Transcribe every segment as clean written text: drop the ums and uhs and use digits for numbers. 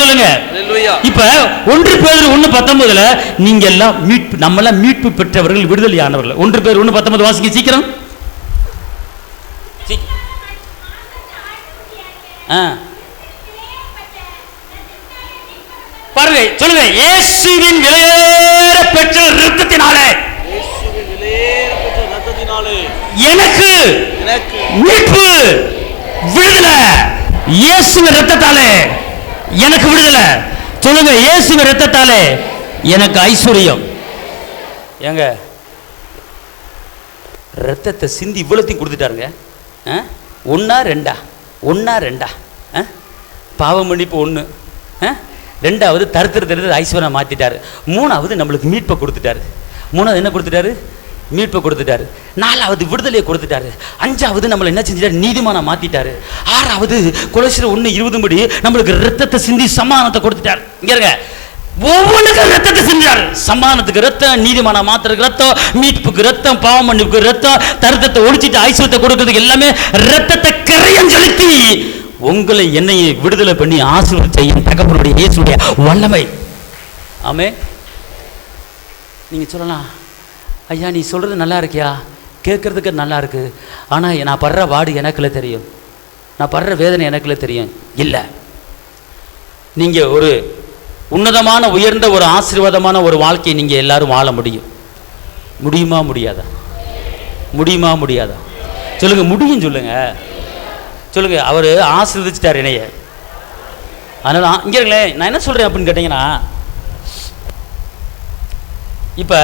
சொல்லுங்க. இப்ப 1 பேதுரு 1:19 நீங்க எல்லாம் நம்ம எல்லாம் மீட்பு பெற்றவர்கள், விடுதலையானவர்கள். 1 பேதுரு 1:19 வாசிங்க சீக்கிரம். பாருங்க, சொல்லுங்க. இயேசுவின் விலையேற பெற்ற இரத்தத்தினாலே எனக்கு மீட்பு, விடுதலை. இயேசுவின் இரத்தத்தாலே எனக்கு விடுதலை. சொல்லுங்க, இயேசுவின் இரத்தத்தாலே எனக்கு ஐஸ்வர்யம். ஏங்க, இரத்தத்தை சிந்தி இவ்வளத்தையும் கொடுத்துட்டாருங்க. ஒன்னா ரெண்டா பாவம் மன்னிப்பு 1, 2வது தருத்திரத்தை ஐஸ்வர்யம் மாத்திட்டாரு, 3வது நம்மளுக்கு மீட்பை கொடுத்துட்டாரு. 3வது என்ன கொடுத்துட்டாரு? மீட்பை கொடுத்துட்டாரு. 4வது விடுதலையை கொடுத்துட்டாரு. 5வது நம்மளை என்ன செஞ்சிட்டாரு? நீதிமான மாத்திட்டாரு. 6வது கொலோசியர் 1:20 படி நம்மளுக்கு ரத்தத்தை சிந்தி சமாதானத்தை கொடுத்துட்டாரு. இங்க இருங்க, ஒவ்வொன்றுக்கும் ரத்தத்தை சிந்திட்டாரு. சமாதானத்துக்கு ரத்தம், நீதிமான மாத்திரக்கு ரத்தம், மீட்புக்கு ரத்தம், பாவம் மன்னிப்புக்கு ரத்தம், தருத்தத்தை ஒழிச்சிட்டு ஐஸ்வர்யத்தை கொடுக்கறதுக்கு எல்லாமே ரத்தத்தை கரையம் செலுத்தி உங்களை என்னையை விடுதலை பண்ணி ஆசீர்வாதம் செய்யும் தகப்பனுடைய இயேசுடைய வல்லமை. ஆமே. நீங்க சொல்லலாம், ஐயா நீ சொல்கிறது நல்லா இருக்கியா, கேட்குறதுக்கு நல்லா இருக்கு, ஆனால் நான் படுற வாடு எனக்குள்ள தெரியும், நான் படுற வேதனை எனக்குள்ள தெரியும். இல்லை, நீங்கள் ஒரு உன்னதமான உயர்ந்த ஒரு ஆசீர்வாதமான ஒரு வாழ்க்கையை நீங்கள் எல்லாரும் வாழ முடியும். முடியுமா முடியாதா? முடியுமா முடியாதா? சொல்லுங்க, முடியும். சொல்லுங்க, சொல்லுங்க. அவர் ஆசீர்வதிச்சிட்டார் என்னைய. அதனால இங்கே இருங்களேன், நான் என்ன சொல்கிறேன் அப்படின்னு கேட்டிங்கன்னா, இப்போ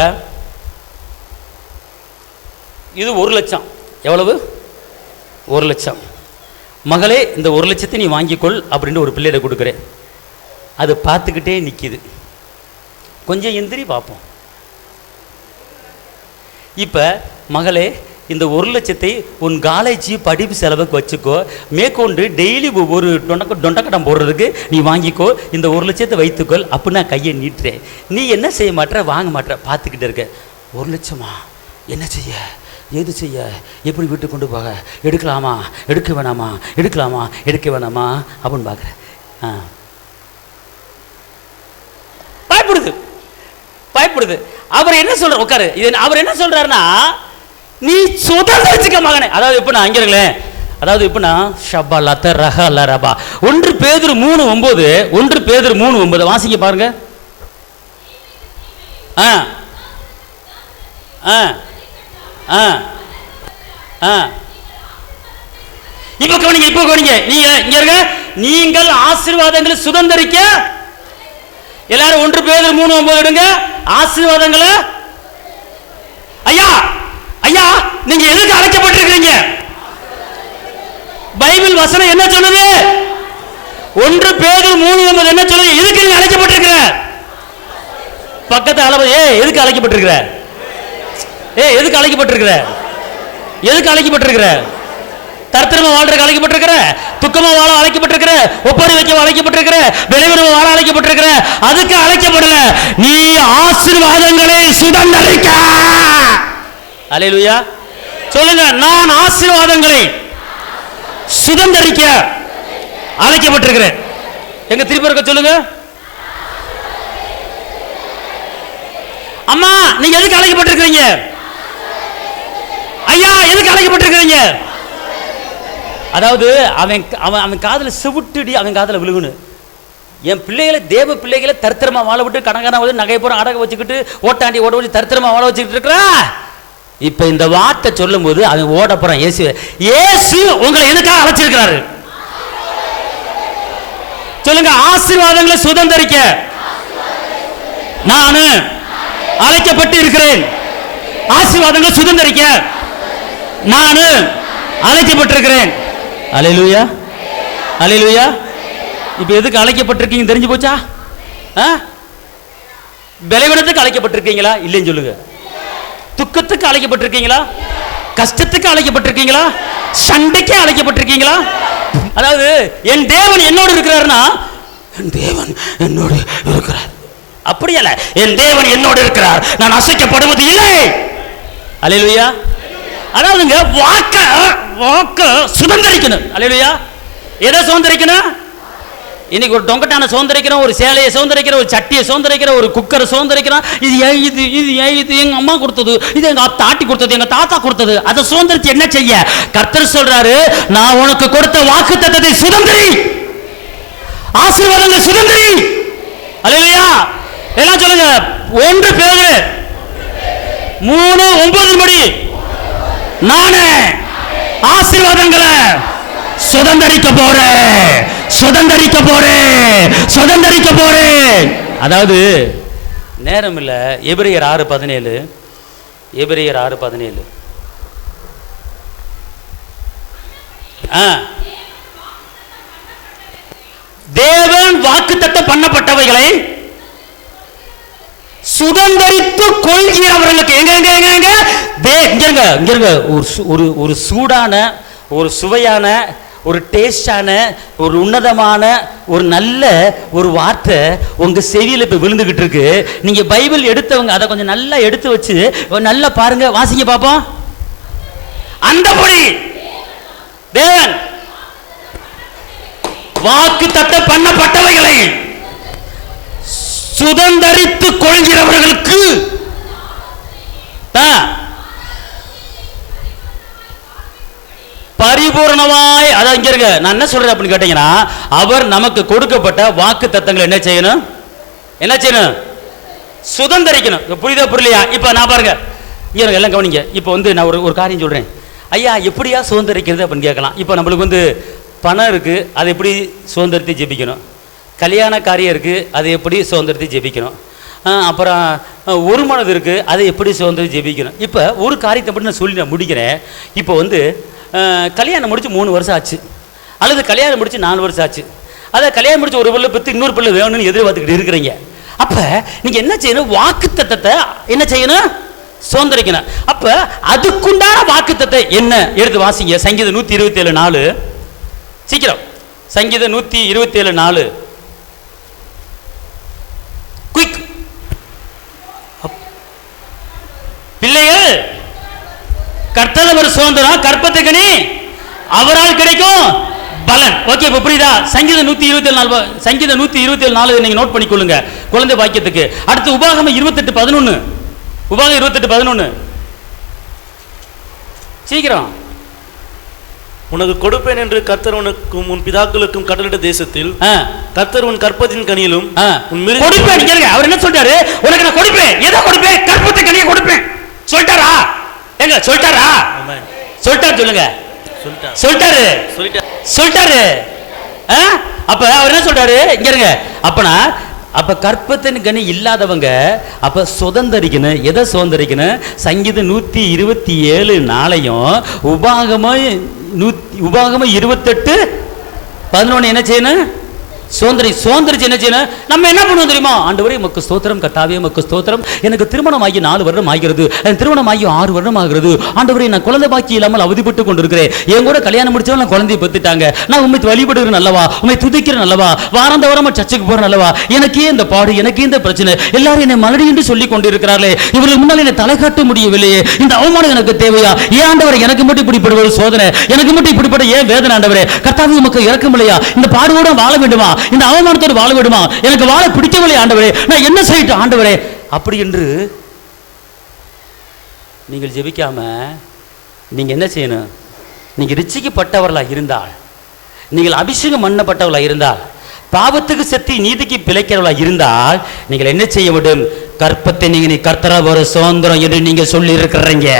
இது 1 லட்சம். எவ்வளவு? 1 லட்சம். மகளே, இந்த 1 லட்சத்தை நீ வாங்கிக்கொள் அப்படின்னு ஒரு பிள்ளையிட கொடுக்குறேன். அது பார்த்துக்கிட்டே நிற்கிது. கொஞ்சம் எந்திரி பார்ப்போம். இப்போ மகளே, இந்த 1 லட்சத்தை உன் காலேஜ் படிப்பு செலவுக்கு வச்சுக்கோ, மேற்கொண்டு டெய்லி ஒரு தொண்டக்கடம் போடுறதுக்கு நீ வாங்கிக்கோ, இந்த 1 லட்சத்தை வைத்துக்கொள் அப்படின்னு நான் கையை நீட்டுறேன். நீ என்ன செய்ய மாட்டேற? வாங்க மாட்டேற, பார்த்துக்கிட்டே இருக்க. 1 லட்சமா? என்ன செய்ய, ஏது செய்ய, எப்படி வீட்டுக்கு கொண்டு போக, எடுக்கலாமா எடுக்க வேணாமா, எடுக்கலாமா எடுக்க வேணாமா அப்படின்னு பார்க்குறேன். பயப்படுது. அவர் என்ன சொல்ற? உட்காரு. அவர் என்ன சொல்றாருன்னா, நீ சுதந்திரிச்சுக்க மகனே. அதாவது எப்ப நான் அங்கிறங்களேன், அதாவது எப்ப நான் ஷபலத ரஹலரபா 1 பேதுரு 3:9 1 பேதுரு 3:9 வாசிங்க பாருங்க. இப்ப கவனிங்க. நீங்க இங்க இருங்க. நீங்கள் ஆசீர்வாதங்களை சுதந்திரிக்க எல்லாரும் 1 பேதுரு 3:9 எடுங்க. ஆசீர்வாதங்களை. ஐயா நீங்க எதுக்கு அழைக்கப்பட்டிருக்கீங்க? பைபிள் வசனம் என்ன சொல்லுது? 1 பேதுரு 3:9 என்ன சொல்லுது? எதுக்கு நீங்க அழைக்கப்பட்டிருக்கிற? பக்கத்து அளவு எதுக்கு அழைக்கப்பட்டிருக்கிற? எதுக்கு அழைக்கப்பட்டிருக்கிற? எதுக்கு அழைக்கப்பட்டிருக்கிற? தர்த்தரமா வாழ்றதுக்கு அழைக்கப்பட்டிருக்கிற, துக்கமா வாழ அழைக்கப்பட்டிருக்கிற, ஒப்பாரி வைக்க அழைக்கப்பட்டிருக்கிற, விளைவிடமா வாழ அழைக்கப்பட்டிருக்கிற. அதுக்கு அழைக்கப்படல, நீ ஆசீர்வாதங்களை சுதந்திரிக்க. அல்லேலூயா. சொல்லுங்க, நான் ஆசீர்வாதங்களை சுதந்திரிக்க அழைக்கப்பட்டிருக்கிறேன். எங்க திருப்பி இருக்க சொல்லுங்க. அம்மா நீங்க எதுக்கு அழைக்கப்பட்டிருக்கிறீங்க? ஐயா எதுக்கு அழைக்கப்பட்டிருக்கிறீங்க? அதாவது அவன் காதுல செவிட்டுடி அவன் காதுல விழுகணும். என் பிள்ளைகளை, தேவ பிள்ளைகளை தரித்திரமா வாழ விட்டு, கணக்கான நகை பூரா அடக வச்சுக்கிட்டு, ஓட்டாண்டி ஓட வச்சு தரித்திரமா வாழ வச்சுக்கிட்டு இருக்கிறா. இப்ப இந்த வார்த்தை சொல்லும் போது அவன் ஓட போறான். இயேசு உங்களை எதுக்காக அழைச்சிருக்கிறாரு? சொல்லுங்க, ஆசீர்வாதங்களை சுதந்திரிக்க நான் அழைக்கப்பட்டு இருக்கிறேன். ஆசீர்வாதங்களை சுதந்திரிக்க நான் அழைக்கப்பட்டிருக்கிறேன். அல்லேலூயா, அல்லேலூயா. இப்ப எதுக்கு அழைக்கப்பட்டிருக்கீங்க தெரிஞ்சு போச்சா? பலவீனத்துக்கு அழைக்கப்பட்டிருக்கீங்களா? இல்லைன்னு சொல்லுங்க. துக்கத்துக்கு அழைக்கப்பட்டிருக்கீங்களா? கஷ்டத்துக்கு அழைக்கப்பட்டிருக்கீங்களா? சண்டைக்கு அழைக்கப்பட்டிருக்கீங்களா? அதாவது என் தேவன் என்னோடு இருக்கிறார்னா, என் தேவன் என்னோடு இருக்கிறார். அப்படியல்ல, என் தேவன் என்னோடு இருக்கிறார், நான் அசைக்கப்படுவது இல்லை. அல்லேலூயா. அதாவதுங்க வாக்க சுதந்திரிக்கணும். அல்லேலூயா. எதை சுதந்திரிக்கணும்? இன்னைக்கு ஒரு டொங்கட்டான சுதந்திரிக்கிறோம், ஒரு சேலையை சுதந்திரிக்கிறோம், ஒரு சட்டியை சுதந்திரிக்கிறோம், ஒரு குக்கரை சுதந்திரிக்கிறோம். இது எங்க அம்மா கொடுத்தது, இது எங்க தாட்டி கொடுத்தது, எங்க தாத்தா கொடுத்தது. அதை சுதந்திரித்து என்ன செய்ய? கர்த்தர் சொல்றாரு, நான் உனக்கு கொடுத்த வாக்குத்தத்தத்தை சுதந்திரி, ஆசீர்வாதங்களை சுதந்திரி. அல்லேலூயா. எல்லாம் சொல்லுங்க. 1 பேதுரு 3:9 படி நானே ஆசீர்வாதங்களை சுதந்திரிக்க போறேன், சுதந்திரிக்க போறேன், சுதந்திரிக்க போறேன். அதாவது நேரம் இல்ல. எபிரேயர் 6:17, எபிரேயர் 6:17. தேவன் வாக்குத்தத்தம் பண்ணப்பட்டவைகளை சுதந்திரித்து கொள்கிறவர்களுக்கு ஒரு சூடான, ஒரு சுவையான, ஒரு டேஸ்டான, ஒரு உன்னதமான, ஒரு நல்ல ஒரு வார்த்தை உங்க செவியில இப்ப விழுந்துகிட்டு இருக்கு. நீங்க பைபிள் எடுத்தவங்க அதை கொஞ்சம் நல்லா எடுத்து வச்சு நல்லா பாருங்க, வாசிங்க பாப்போம். அந்தபடி தேவன் வாக்குத்தத்தம் பண்ணப்பட்டவைகளை சுதந்திரித்து கொள்கிறவர்களுக்கு பரிபூர்ணமாய், அதான் இங்க இருக்க. நான் என்ன சொல்றேன் அப்படின்னு கேட்டீங்கன்னா, அவர் நமக்கு கொடுக்கப்பட்ட வாக்கு தத்தங்களை என்ன செய்யணும்? என்ன செய்யணும்? சுதந்திரிக்கணும். புரியுதா புரியலையா? இப்ப நான் பாருங்க, இங்க எல்லாம் கவனிங்க. இப்ப வந்து நான் ஒரு காரியம் சொல்றேன். ஐயா எப்படியா சுதந்திரிக்கிறது அப்படின்னு கேட்கலாம். இப்ப நம்மளுக்கு வந்து பணம் இருக்கு, அதை எப்படி சுதந்திரத்தை ஜெபிக்கணும்? கல்யாண காரியம் இருக்குது, அதை எப்படி சுதந்திரத்தை ஜெபிக்கணும்? அப்புறம் ஒரு மனது இருக்குது, அதை எப்படி சுதந்திரம் ஜெபிக்கணும்? இப்போ ஒரு காரியத்தை மட்டும் நான் சொல்லி நான் முடிக்கிறேன். இப்போ வந்து கல்யாணம் முடிச்சு 3 வருஷம் ஆச்சு, அல்லது கல்யாணம் முடிச்சு 4 வருஷம் ஆச்சு. அதை கல்யாணம் முடிச்சு ஒரு பிள்ளை பற்றி இன்னொரு பிள்ளை வேணும்னு எதிர்பார்த்துக்கிட்டு இருக்கிறீங்க. அப்போ நீங்கள் என்ன செய்யணும்? வாக்குத்தத்தத்தை என்ன செய்யணும்? சுதந்திரிக்கணும். அப்போ அதுக்குண்டான வாக்குத்தத்தை என்ன? எடுத்து வாசிங்க. சங்கீதம் 127:4. சீக்கிரம். சங்கீதம் 127:4. குயிக். பிள்ளைகள் கர்த்தர் ஒரு சுதந்திரம், கற்பத்துக்கனி அவரால் கிடைக்கும் பலன். ஓகே, இப்ப புரியுதா? சங்கீதம் 127:4. சங்கீதம் 127:4 நீங்க நோட் பண்ணிக்கொள்ளுங்க குழந்தை பாக்கியத்துக்கு. அடுத்து உபாகமம் 28:11. உபாகமம் 28:11. சீக்கிரம். உனக்கு கொடுப்பேன் என்று கர்த்தர் உனக்கும் உன் பிதாக்களுக்கும் கட்டளையிட்ட தேசத்தில் கர்த்தர் உன் கற்பத்தின் கனியிலும் கொடுப்பேன். அவர் என்ன சொல்றாரு? உனக்கு நான் கொடுப்பேன். எதை கொடுப்பேன்? கற்பத்தின் கனியை கொடுப்பேன் சொல்லிட்டாரா? எங்க சொல்லிட்டாரா? சொல்லிட்டாரு. சொல்லுங்க. சொல்லிட்டாரு. சொல்லிட்டாரு. அப்ப அவர் என்ன சொல்றாரு? இங்க இருங்க. அப்பனா அப்ப கற்பத்தின் கனி இல்லாதவங்க அப்ப சுதந்திரிக்கணும். எதை சுதந்திரிக்கணும்? சங்கீதம் 127:4 உபாகமம் 28:11 என்ன செய்யணும்? சுதந்திரிச்சு என்ன செய்யணும்? நம்ம என்ன பண்ணுவோம் தெரியுமா? ஆண்டவரே உமக்கு ஸ்தோத்திரம், கர்த்தாவே உமக்கு ஸ்தோத்திரம். எனக்கு திருமணம் ஆகி 4 வருடம் ஆகிறது, திருமணம் ஆகி 6 வருடம் ஆகிறது. ஆண்டவரே நான் குழந்தை பாக்கி இல்லாமல் அவதிப்பட்டு கொண்டிருக்கிறேன். என் கூட கல்யாணம் முடிச்சவங்க நான் குழந்தையை பெற்றுட்டாங்க. நான் உண்மை வழிபடுகிறேன் அல்லவா, உண்மை துதிக்கிறேன் அல்லவா, வாரந்தவரமா சர்ச்சுக்கு போறேன் அல்லவா. எனக்கே இந்த பாடு, எனக்கே இந்த பிரச்சனை, எல்லாரும் என்னை மலடி என்று சொல்லி கொண்டிருக்கிறார்களே, இவர்கள் முன்னால் என்னை தலை காட்ட முடியவில்லையே, இந்த அவமானம் எனக்கு தேவையா? ஏன் ஆண்டவரை எனக்கு மட்டும் இப்படிப்பட்ட ஒரு சோதனை, எனக்கு மட்டும் இப்படிப்பட்ட ஏன் வேதனை? ஆண்டவரே கர்த்தாவே உமக்கு இரக்கம் இல்லையா? இந்த பாடுவோட வாழ வேண்டுமா? இந்த அவமானத்தோடு வாழ வேண்டுமா? எனக்கு வாழ பிடிக்கவில்லை ஆண்டவரே, நான் என்ன செய்யட்டும் ஆண்டவரே? அப்படி என்று நீங்கள் ஜெபிக்காம நீங்க என்ன செய்யணும்? நீங்க ரட்சிக்கப்பட்டவர்களா இருந்தால், நீங்கள் அபிஷேகம் பண்ணப்பட்டவர்களா இருந்தால், பாவத்துக்கு செத்து நீதிக்கு பிழைக்கிறவர்களா இருந்தால், நீங்கள் என்ன செய்ய வேண்டும்? கற்பத்தை நீங்க கர்த்தரா ஒரு சுதந்திரம் என்று நீங்க சொல்லி இருக்கிறீங்க.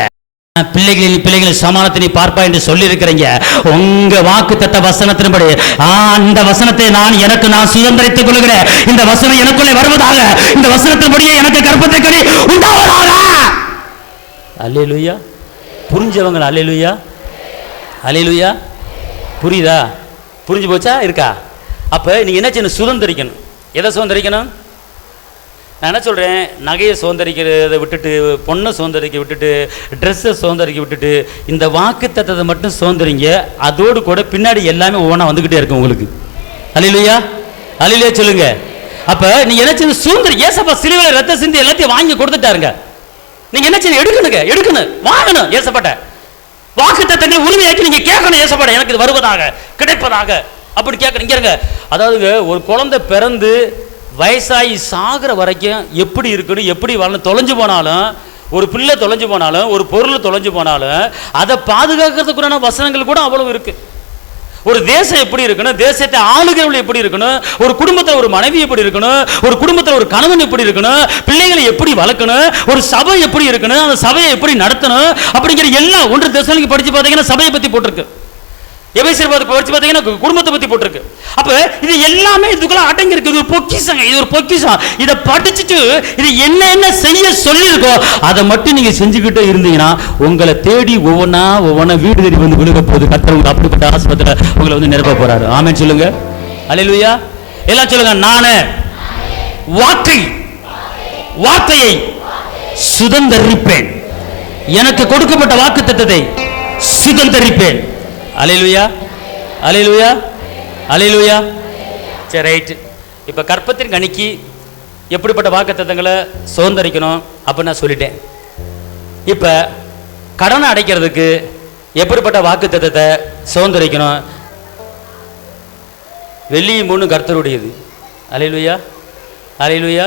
பிள்ளைகளின் சமானத்தினை பார்ப்பா என்று சொல்லி இருக்கிறீங்க. உங்க வாக்குத்தத்த வசனத்தின்படி அந்த வசனத்தை நான் சுதந்திரித்துக் கொள்கிறேன். இந்த வசனம் எனக்குள்ளே வருவதாக, இந்த வசனத்தின்படியே எனக்கு கற்பத்தை கனி உண்டாவதாக. அல்லேலூயா. புரிஞ்சவங்க அல்லேலூயா. அல்லேலூயா. புரியுதா? புரிஞ்சு போச்சா? இருக்கா? அப்ப நீங்க என்ன செய்யணும்? சுதந்திரிக்கணும். எதை சுதந்திரிக்கணும்? நான் என்ன சொல்கிறேன், நகையை சுதந்திரிக்கிறத விட்டுட்டு, பொண்ணை சுதந்திரிக்க விட்டுட்டு, ட்ரெஸ்ஸை சுதந்திரிக்க விட்டுட்டு, இந்த வாக்குத்தத்தத்தை மட்டும் சுதந்திரிங்க. அதோடு கூட பின்னாடி எல்லாமே ஒவ்வொன்றா வந்துக்கிட்டே இருக்கும் உங்களுக்கு. அல்லேலூயா, அல்லேலூயா சொல்லுங்க. அப்போ நீங்கள் என்ன செய்யணும், சுதந்திரி. ஏசப்பா சிலுவையில் ரத்த சிந்தி எல்லாத்தையும் வாங்கி கொடுத்துட்டாருங்க. நீங்கள் என்ன செய்யணும், எடுக்கணும், வாங்கணும். ஏசப்பாட்ட வாக்குத்தத்தங்களை உரிமையாக்கி நீங்கள் கேட்கணும். ஏசப்பாட்ட எனக்கு இது வருவதாக, கிடைப்பதாக, அப்படி கேட்கணும். இங்கே இருங்க. அதாவதுங்க, ஒரு குழந்தை பிறந்து வயசாகி சாகிற வரைக்கும் எப்படி இருக்கணும், எப்படி வாழணும். தொலைஞ்சு போனாலும், ஒரு பிள்ளை தொலைஞ்சு போனாலும், ஒரு பொருள் தொலைஞ்சு போனாலும் அதை பாதுகாக்கிறதுக்குறான வசனங்கள் கூட அவ்வளவு இருக்கு. ஒரு தேசம் எப்படி இருக்கணும், தேசத்தை ஆளுகிறவர்கள் எப்படி இருக்கணும், ஒரு குடும்பத்தில் ஒரு மனைவி எப்படி இருக்கணும், ஒரு குடும்பத்தில் ஒரு கணவன் எப்படி இருக்கணும், பிள்ளைகளை எப்படி வளர்க்கணும், ஒரு சபை எப்படி இருக்கணும், அந்த சபையை எப்படி நடத்தணும் அப்படிங்கிற எல்லாம் 1 தெசலோனிக்கேயர் படிச்சு பார்த்தீங்கன்னா சபையை பற்றி போட்டிருக்கு. எபேசியர் படிச்சு பார்த்தீங்கன்னா குடும்பத்தை பற்றி போட்டிருக்கு. அப்போ இது எல்லாமே இதுக்குள்ள அடங்கி இருக்கு. இது ஒரு பொக்கிஷங்க, இது ஒரு பொக்கிஷம். இதை படிச்சுட்டு இது என்ன செய்ய சொல்லியிருக்கோ அதை மட்டும் நீங்க செஞ்சுக்கிட்டே இருந்தீங்கன்னா உங்களை தேடி ஒவ்வொன்றா வீடு தேடி வந்து விழுக போகுது. கர்த்தர் உங்களுக்கு அப்படிப்பட்ட ஆஸ்பத்திரியில் உங்களை வந்து நிரப்ப போறாரு. ஆமென் சொல்லுங்க. அல்லேலூயா. எல்லாம் சொல்லுங்க. நானே வார்த்தையை சுதந்தரிப்பேன். எனக்கு கொடுக்கப்பட்ட வாக்குத்தத்தத்தை சுதந்தரிப்பேன். அல்லேலூயா, அல்லேலூயா, அல்லேலூயா. சரி, ரைட்டு. இப்போ கற்பத்தின் கனிக்கு எப்படிப்பட்ட வாக்குத்தத்தங்களை சுதந்தரிக்கணும் அப்படின்னு நான் சொல்லிட்டேன். இப்போ கடனை அடைக்கிறதுக்கு எப்படிப்பட்ட வாக்குத்தத்தத்தை சுதந்தரிக்கணும். வெள்ளியும் பொண்ணும் கர்த்தருடையது. அல்லேலூயா, அல்லேலூயா.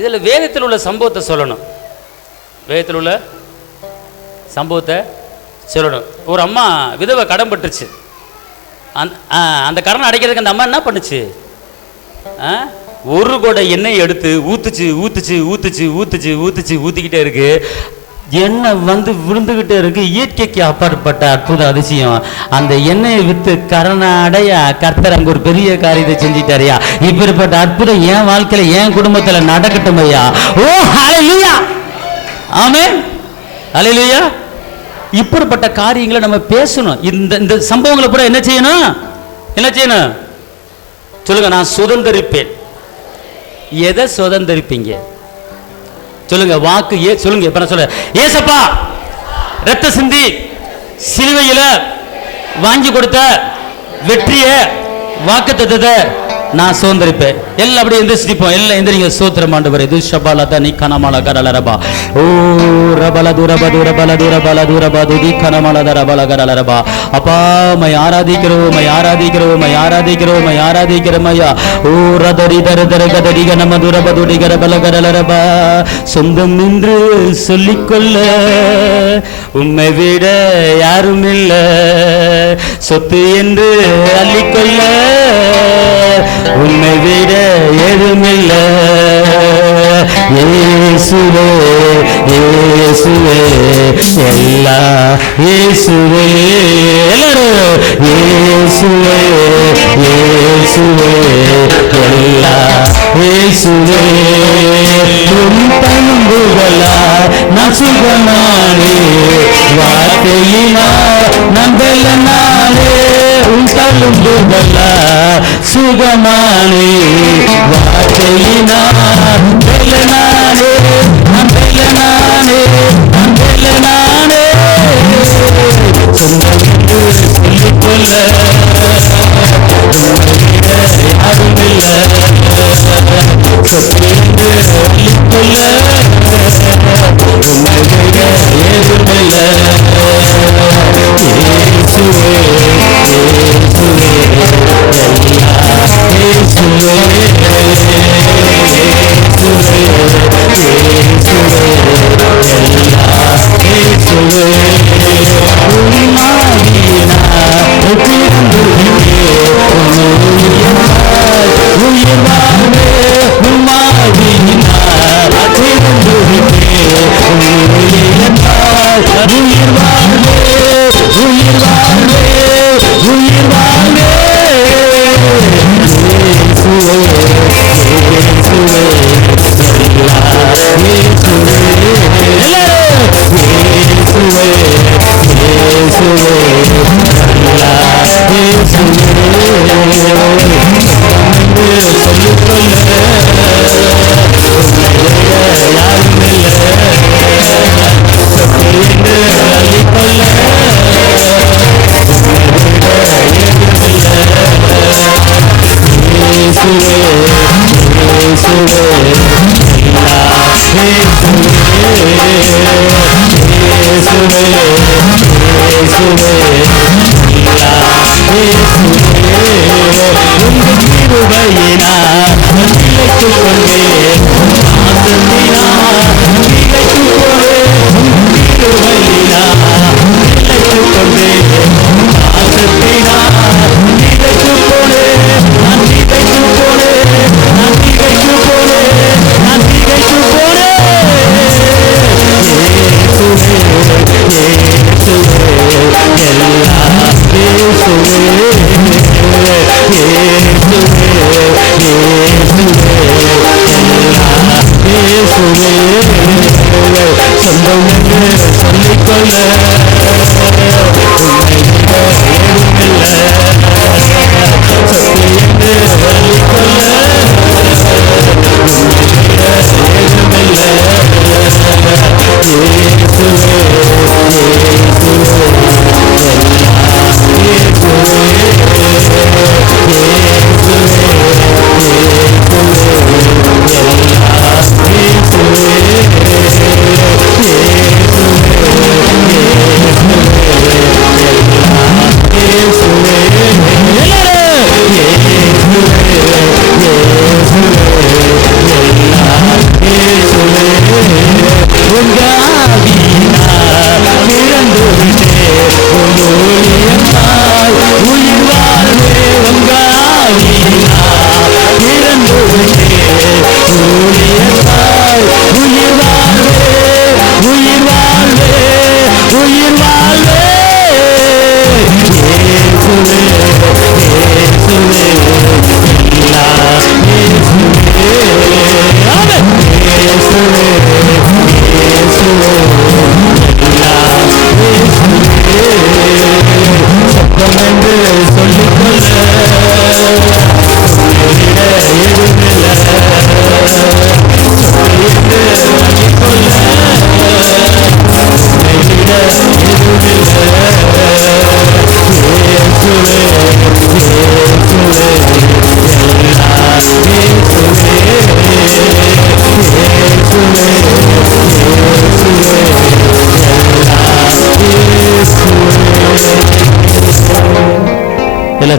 இதில் வேதத்தில் உள்ள சம்பவத்தை சொல்லணும். வேதத்தில் உள்ள சம்பவத்தை சொல்லணும். ஒரு அம்மா விதவை கடன் பட்டுருச்சு. அந்த கடனை அடைக்கிறதுக்கு அந்த அம்மா என்ன பண்ணுச்சு, ஒரு கொடை எண்ணெய் எடுத்து ஊற்றிக்கிட்டே இருக்கு. எண்ணெய் வந்து விழுந்துக்கிட்டே இருக்கு. இயற்கைக்கு அப்பாற்பட்ட அற்புத அதிசயம். அந்த எண்ணெயை விற்று கடனை அடைய கர்த்தர் அங்கே ஒரு பெரிய காரியத்தை செஞ்சிட்டாரியா. இப்படிப்பட்ட அற்புதம் என் வாழ்க்கையில் என் குடும்பத்தில் நடக்கட்டும் ஐயா. ஓ ஹல்லேலூயா, ஆமென், ஹல்லேலூயா. இப்படிப்பட்ட காரியங்களை நம்ம பேசணும். இந்த சம்பவங்களை கூட என்ன செய்யணும் சொல்லுங்க. நான் சுதந்தரிப்பேன். எதை சுதந்தரிப்பீங்க சொல்லுங்க. வாக்கு சொல்லுங்க. இப்ப நான் சொல்ல, ஏசப்பா ரத்த சிந்தி சிலுவையில வாங்கி கொடுத்த வெற்றிய வாக்குத்தத்தத்தை நான் சுதந்தரிப்பேன். எல்லாம் அப்படியே எந்திரிச்சிப்போம். எல்லாம் எந்திரிங்க. சோத்திரம் ஆண்டவரே. துஷபலத நிக்கனமல கரலரபா. ஓ ரபல துரப துரபல துரபல துரபது நிக்கனமல தரபல கரலரபா. அப்பா மை ஆராதிக்கிறோம் ஐயா. ஓ ரதரி தரதர கதரி கனம துரபது கரபல கரலரபா. சொந்தம் என்று சொல்லிக்கொள்ள உம்மை விட யாரும் இல்ல. சொத்து என்று அள்ளிக்கொள்ள உம்மை விட ஏதுமில்ல. இயேசுவே இயேசுவே எல்லா இயேசுவே எல்லாரும் இயேசுவே இயேசுவே எல்லா இயேசுவே. உன் பண்புகளா நான் சுகமானே, வார்த்தையினா நான் வெல்லனானே. உன் தழும்புகளா சுகமானே, வார்த்தையினா வெல்லனானே. நான் வெல்லனானே, நான் வெல்லனானே. சொந்தம் என்று சொல்லிக்கொள்ள யாரும் இல்லை. சொத்து என்று சொல்லிக்கொள்ள உம்மை விட ஏதுமில்லை. இயேசுவே இயேசுவே எல்லா இயேசுவே இயேசுவே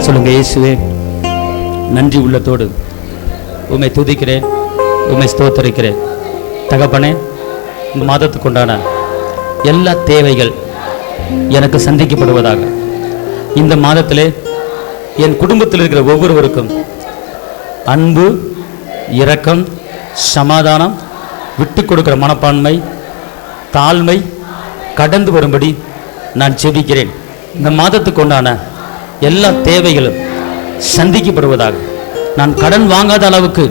சொல்லுங்க, இயேசுவே நன்றி உள்ளத்தோடு உம்மை துதிக்கிறேன், உம்மை ஸ்தோத்தரிக்கிறேன். தகப்பனே, இந்த மாதத்துக்கு உண்டான எல்லா தேவைகள் எனக்கு சந்திக்கப்படுவதாக. இந்த மாதத்திலே என் குடும்பத்தில் இருக்கிற ஒவ்வொருவருக்கும் அன்பு, இரக்கம், சமாதானம், விட்டு கொடுக்கிற மனப்பான்மை, தாழ்மை கடந்து வரும்படி நான் ஜெபிக்கிறேன். இந்த மாதத்துக்கு உண்டான எல்லா தேவைகளும் சந்திக்கப்படுவதாக. நான் கடன் வாங்காத அளவுக்கு,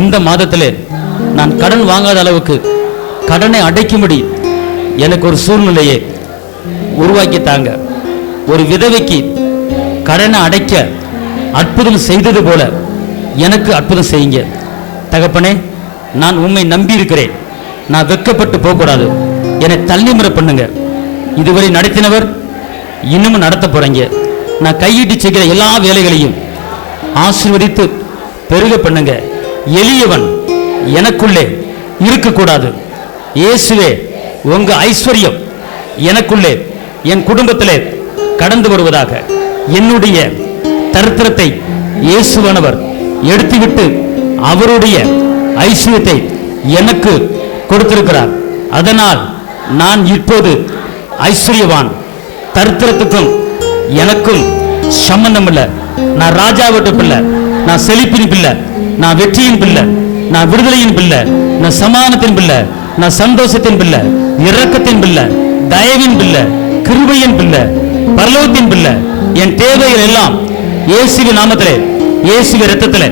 இந்த மாதத்திலே நான் கடன் வாங்காத அளவுக்கு கடனை அடைக்கும்படி எனக்கு ஒரு சூழ்நிலையை உருவாக்கித்தாங்க. ஒரு விதவைக்கு கடனை அடைக்க அற்புதம் செய்தது போல எனக்கு அற்புதம் செய்யுங்க தகப்பனே. நான் உம்மை நம்பி இருக்கிறேன். நான் வெட்கப்பட்டு போகக்கூடாது. என்னை தள்ளிமுறை பண்ணுங்க. இதுவரை நடத்தினவர் இன்னமும் நடத்த போறீங்க. நான் கையிட்டு செய்கிற எல்லா வேலைகளையும் ஆசீர்வதித்து பெருக பண்ணுங்க. எளியவன் எனக்குள்ளே இருக்கக்கூடாது. இயேசுவே, உங்க ஐஸ்வர்யம் எனக்குள்ளே, என் குடும்பத்திலே கடந்து வருவதாக. என்னுடைய தரித்திரத்தை இயேசுவானவர் எடுத்துவிட்டு அவருடைய ஐஸ்வர்யத்தை எனக்கு கொடுத்திருக்கிறார். அதனால் நான் இப்போது ஐஸ்வர்யவான். தரித்திரத்துக்கும் எனக்கும் சம்பந்தம் இல்லை. நான் ராஜாவிட்ட பிள்ளை, நான் செழிப்பின் பிள்ளை, நான் வெற்றியின் பிள்ளை, நான் விடுதலையின் பிள்ளை, நான் சமாதானத்தின் பிள்ளை, நான் சந்தோஷத்தின் பிள்ளை, இரக்கத்தின் பிள்ளை, தயவின் பிள்ளை, கிருபையின் பிள்ளை, பரலோகத்தின் பிள்ளை. என் தேவைகள் எல்லாம் இயேசுவின் நாமத்திலே, இயேசுவின் இரத்தத்திலே,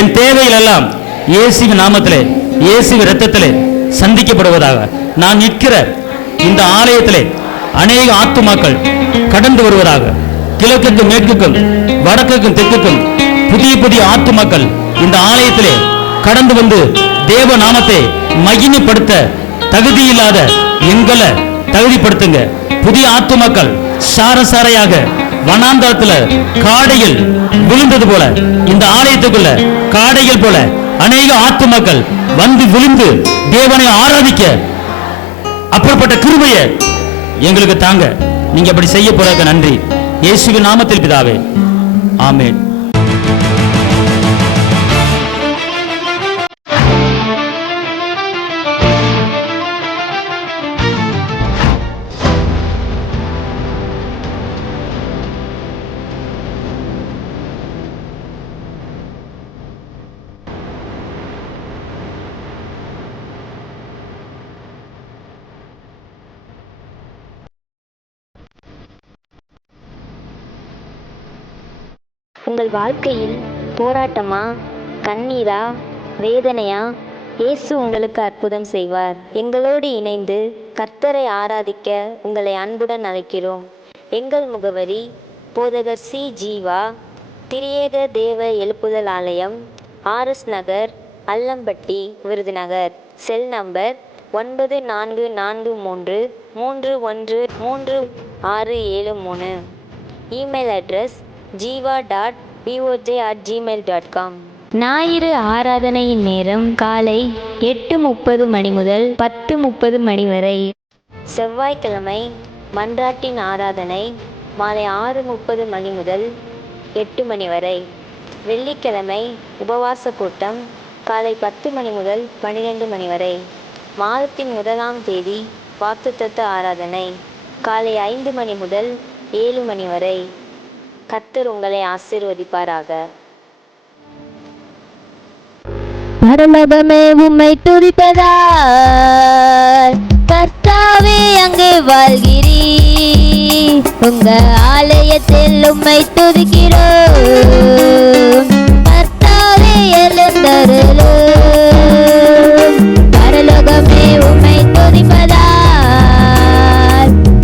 என் தேவைகள் எல்லாம் இயேசுவின் நாமத்திலே, இயேசுவின் இரத்தத்திலே சந்திக்கப்படுவதாக. நான் நிற்கிற இந்த ஆலயத்திலே அநேக ஆத்துமாக்கள் கடந்து வருவதாக. கிழக்குக்கும் மேற்குக்கும் வடக்குக்கும் தெற்குக்கும் புதிய புதிய ஆத்துமாக்கள் இந்த ஆலயத்திலே கடந்து வந்து தேவ நாமத்தை மகிமைப்படுத்த தகுதியில்லாத எங்களை தகுதிப்படுத்துங்க. புதிய ஆத்துமாக்கள் சாரசாரையாக வனாந்தரத்துல காடையில் விழுந்தது போல இந்த ஆலயத்துக்குள்ள காடைகள் போல அநேக ஆத்துமாக்கள் வந்து விழுந்து தேவனை ஆராதிக்க அப்படிப்பட்ட கிருபையை எங்களுக்கு தாங்க. நீங்க அப்படி செய்ய போறதுக்கு நன்றி. இயேசுவின் நாமத்தில் பிதாவே, ஆமென். உங்கள் வாழ்க்கையில் போராட்டமா, கண்ணீரா, வேதனையா? இயேசு உங்களுக்கு அற்புதம் செய்வார். எங்களோடு இணைந்து கர்த்தரை ஆராதிக்க உங்களை அன்புடன் அழைக்கிறோம். எங்கள் முகவரி: போதகர் சி. ஜீவா, திரியேக தேவ எழுப்புதல் ஆலயம், RS Nagar, Allampatti, Virudhunagar. Cell number 9443313673. Email address jiva.boj@gmail.com. ஞாயிறு ஆராதனையின் நேரம் காலை 8:30 மணி முதல் 10:30 மணி வரை. செவ்வாய்க்கிழமை மன்றாட்டின் ஆராதனை மாலை 6:30 மணி முதல் 8 மணி வரை. வெள்ளிக்கிழமை உபவாச கூட்டம் காலை 10 மணி முதல் 12 மணி வரை. மாதத்தின் 1ஆம் தேதி வாக்குத்தத்த ஆராதனை காலை 5 மணி முதல் 7 மணி வரை. கர்த்தர் உங்களை ஆசீர்வதிப்பாராக. பரலோகமே உம்மை துதிப்பதால் கர்த்தாவே அங்கே வாழ்கிறீர். உங்க ஆலயத்தில் உம்மை துதிக்கிறோம். கர்த்தாவே எழுந்தருளும். பரலோகமே உம்மை துதிப்பதால்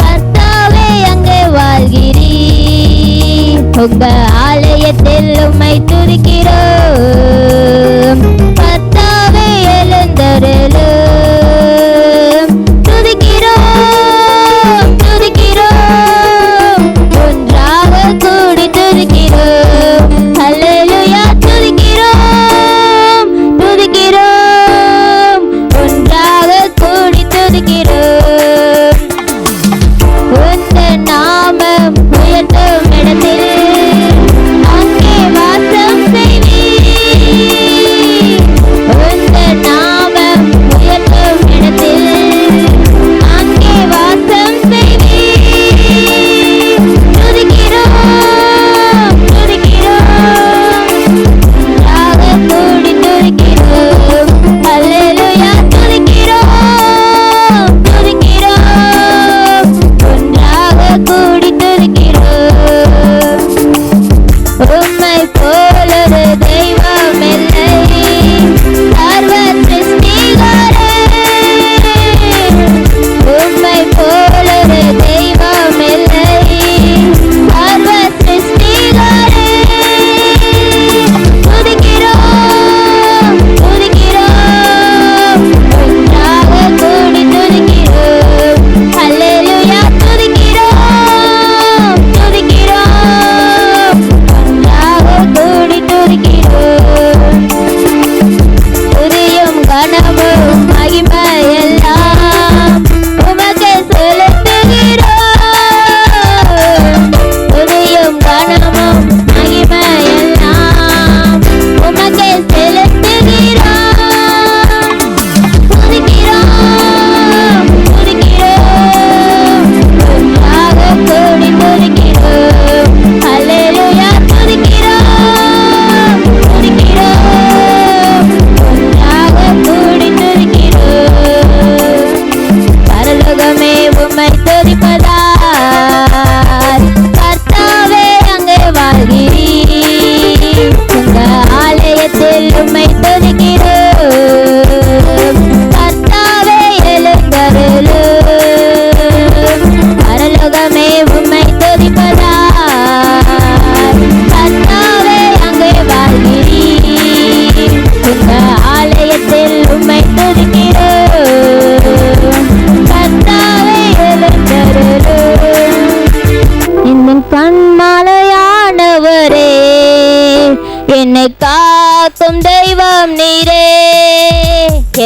கர்த்தாவே அங்கே வாழ்கிறீர். உங்க ஆலயத்தில் உம்மை துதிக்கிறோம். கர்த்தாவே எழுந்தருளும். துதிக்கிறோம், துதிக்கிறோம், ஒன்றாக கூடி துதிக்கிறோம். அல்லேலூயா. துதிக்கிறோம், துதிக்கிறோம்.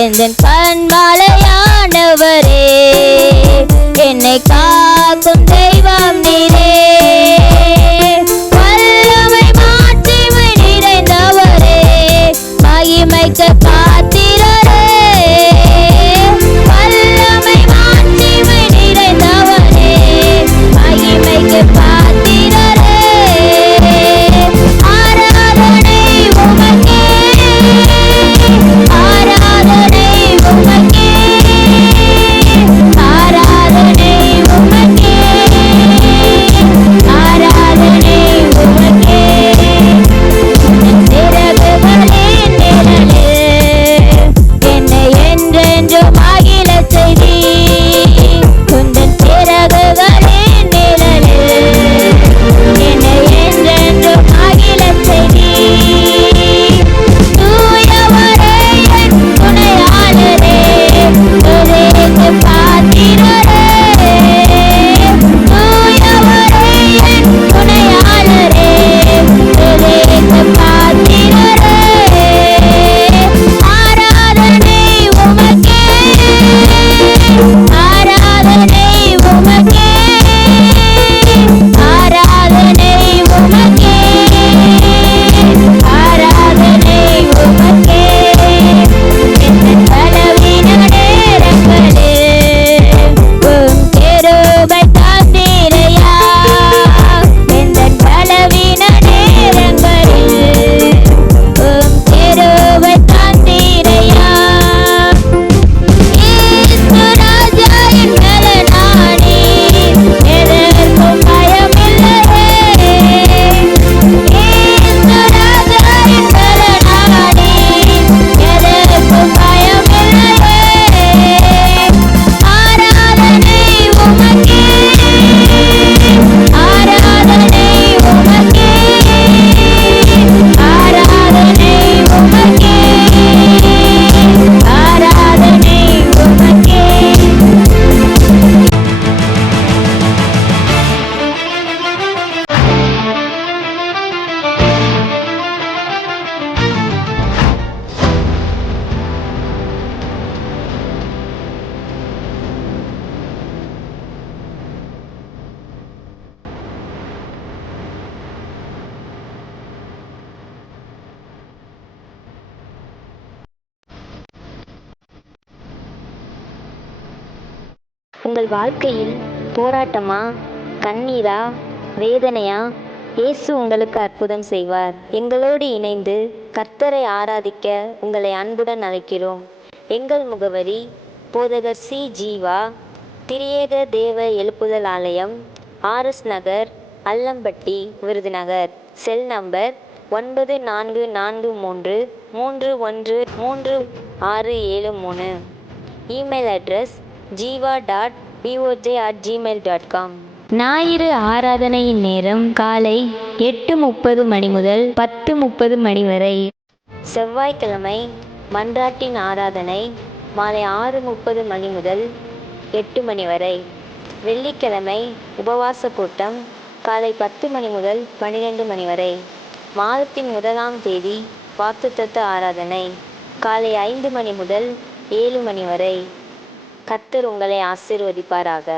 எந்தன் கண்மலையானவரே, என்னை காக்கும் தெய்வம் நீரே. வல்லமை மாட்சிமை நிறைந்தவரே, மகிமைக்கு பாத்திரரே. வல்லமை மாட்சிமை நிறைந்தவரே, மகிமைக்கு பாத்திரரே. ஆராதனை உமக்கே, ஆராதனை உமக்கே, ஆராதனை உமக்கே, ஆராதனை உமக்கே. சிறகுகளின் நிழலில் என்னை என்றென்றும் மகிழச் செய்தீர். உந்தன் சிறகுகளின் நிழலில் என்னை என்றென்றும் மகிழச் செய்தீர். தூயவரே என் துணையாளரே, துதிக்கு பாத்திரரே. தூயவரே என் துணையாளரே, துதிக்கு பாத்திரரே. ஆராதனை உமக்கே, ஆராதனை உமக்கே, ஆராதனை உமக்கே, ஆராதனை உமக்கே. எந்தன் பலவீன நேரங்களில் உம் கிருபை தந்தீரையா. எந்தன் பலவீன நேரங்களில் உம் கிருபை தந்தீரையா. இயேசு ராஜாவின் பலனானே, எதற்கும் பயமில்லையே. இயேசு ராஜாவின் பலனானே, எதற்கும் பயமில்லையே. ஆராதனை உமக்கே, ஆராதனை உமக்கே, ஆராதனை உமக்கே, ஆராதனை உமக்கே. உங்கள் வாழ்க்கையில் போராட்டமா, கண்ணீரா, வேதனையா? இயேசு உங்களுக்கு அற்புதம் செய்வார். எங்களோடு இணைந்து கர்த்தரை ஆராதிக்க உங்களை அன்புடன் அழைக்கிறோம். எங்கள் முகவரி: போதகர் சி. ஜீவா, திரியேக தேவ எழுப்புதல் ஆலயம், RS Nagar, Allampatti, Virudhunagar. Cell number 9433313673. Email address jiva.boj@gmail.com. ஞாயிறு ஆராதனையின் நேரம் காலை 8:30 மணி முதல் 10:30 மணி வரை. செவ்வாய்க்கிழமை மன்றாட்டின் ஆராதனை மாலை 6:30 மணி முதல் 8 மணி வரை. வெள்ளிக்கிழமை உபவாச கூட்டம் காலை 10 மணி முதல் 12 மணி வரை. மாதத்தின் 1ஆம் தேதி வாக்குத்தத்த ஆராதனை காலை 5 மணி முதல் 7 மணி வரை. கர்த்தர் உங்களை ஆசீர்வதிப்பாராக.